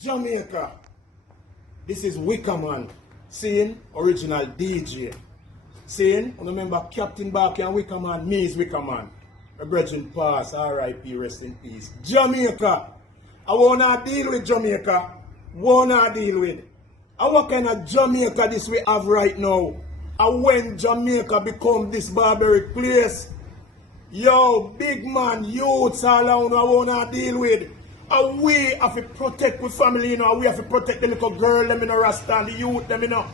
Jamaica. This is Wickerman, seeing original DJ. Seeing, remember Captain Barker and Wickerman, me is Wickerman. My brethren pass, R.I.P., rest in peace. Jamaica. I wanna deal with Jamaica. Wanna deal with. And what kind of Jamaica this we have right now? And when Jamaica become this barbaric place, yo, big man, youths all around I wanna deal with. And we have to protect with family, you know, we have to protect the little girl, them, you know, Rasta, and the youth, them, you know.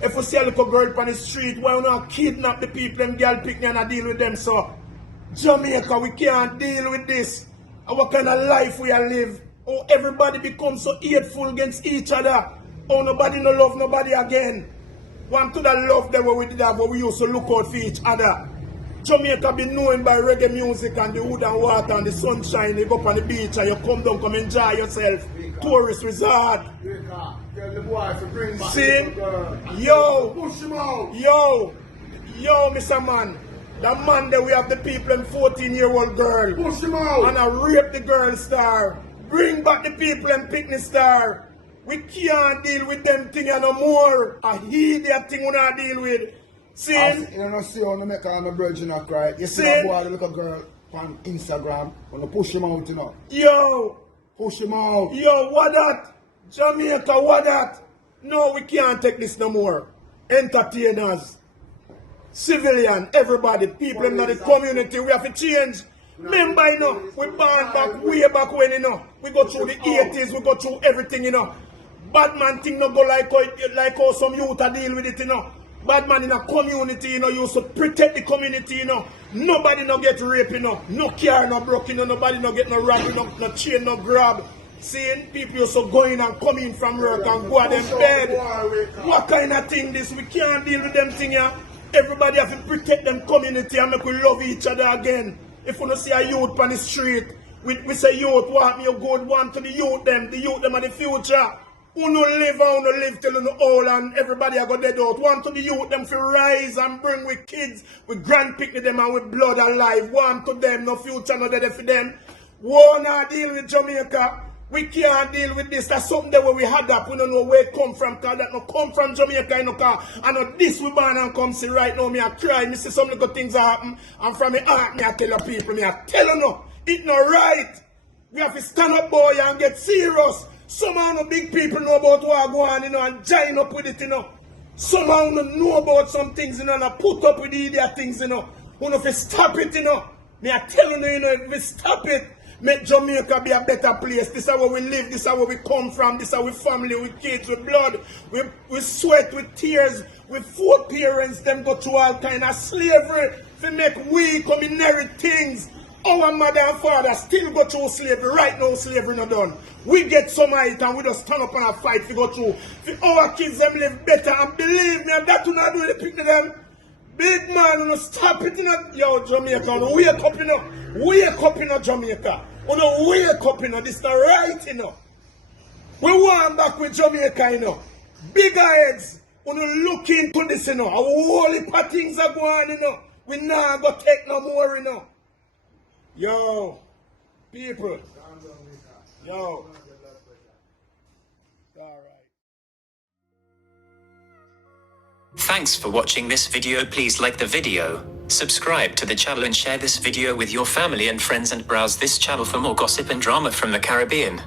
If we see a little girl on the street, why not kidnap the people, them girl pick me and deal with them, so. Jamaica, we can't deal with this. And what kind of life we are live. Oh, everybody becomes so hateful against each other. Oh, nobody no love nobody again. One to the love them what we did have, but we used to look out for each other. Jamaica be known by reggae music and the wood and water and the sunshine. You go up on the beach and you come down, come enjoy yourself. Tourist resort. See? Yo, Mr. Man. The man that we have the people and 14-year-old girl. Push him out. And I rape the girl star. Bring back the people and pick the star. We can't deal with them things no more. I hear that thing we not deal with. See? You don't see how they make all my brethren not cry. You see that boy, the little girl on Instagram, when you push him out, you know. Yo. Push him out. Yo, what that? Jamaica, what that? No, we can't take this no more. Entertainers, civilian, everybody, people in the community, we have to change. Remember, you know, we born back way back when, you know. We go through the 80s, we go through everything, you know. Bad man thing not go like how some youth are deal with it, you know. Bad man in a community, you know, used to protect the community, you know. Nobody no get raped, you know. No car no broken, you know. Nobody no get no robbed, no chain no grab. Seeing people used to go in and come in from work and go at them bed. What kind of thing this? We can't deal with them thing here. Everybody have to protect them community and make we love each other again. If we don't see a youth on the street, we say youth, what me a good one to the youth them are the future. Who no live on, no live till no old and everybody are go dead out. One to the youth them to rise and bring with kids, with grand picnic them and with blood alive. One to them, no future, no dead for them. Wanna deal with Jamaica. We can't deal with this. That's something that we had up. We don't know where it come from. Cause that no come from Jamaica, you know, car. And know this we born and come see right now. Me I cry. Me see some little things happen. And from me heart, me I tell the people. Me I tell you no. It not right. We have to stand up, boy, and get serious. Some of the big people know about what go on, you know, and join up with it, you know. Some of them know about some things, you know, and put up with the idiot things, you know. We have to stop it, you know. Me I tell you, you know, if we stop it, make Jamaica be a better place. This is where we live. This is where we come from. This is our family, with kids, with blood, with sweat, with tears, with four parents. Them go through all kind of slavery to make we come inherit things. Our mother and father still go through slavery. Right now, slavery not done. We get some of it and we just stand up and a fight to go through. For our kids, them live better. And believe me, and that will not do the pick to them. Big man, you know, stop it, you know. Yo, Jamaica, you know, wake up, you know. Wake up, you know, Jamaica. You know, wake up, you know. This is not right, you know. We want back with Jamaica, you know. Bigger heads. You know, look into this, you know. A whole heap of things are going, you know. We not go take no more, you know. Yo, people. Yo. Alright. Thanks for watching this video. Please like the video, subscribe to the channel and share this video with your family and friends, and browse this channel for more gossip and drama from the Caribbean.